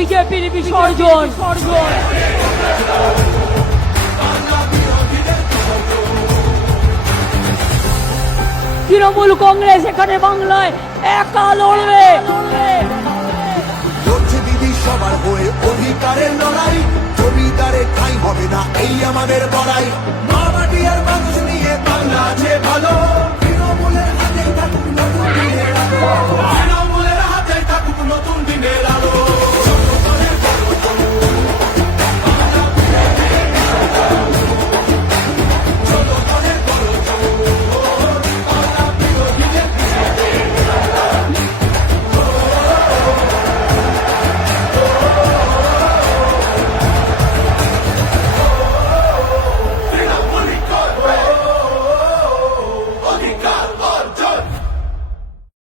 বিজেপির বিসর্জন। তৃণমূল কংগ্রেস এখানে বাংলায় একা লড়বে। লড়ছে দিদি সবার হয়ে অধিকারের লড়াই, জমিদারে ঠাঁই হবে না এই আমাদের বড়াই।